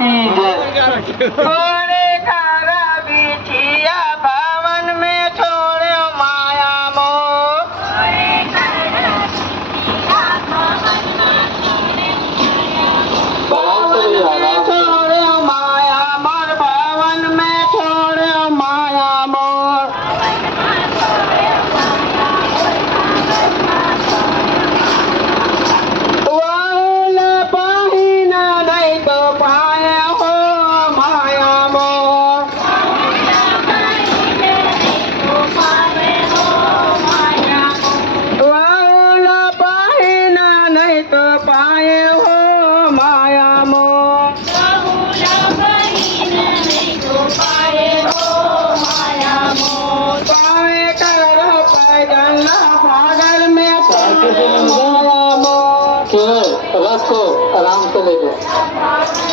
की जय। घोड़े खारा बिछिया भवन में छोड़ो माया मोह। भवन में छोड़ो माया मोर, भवन में छोड़ो माया मोर। वाहुल पहिना नहीं तो पाए हो माया मोर। वाहुल पहिना नहीं तो पाए हो माया मोर। पाए कर पैदल सागर में छोड़ो माया मोर। रथ को आराम से ले जाओ।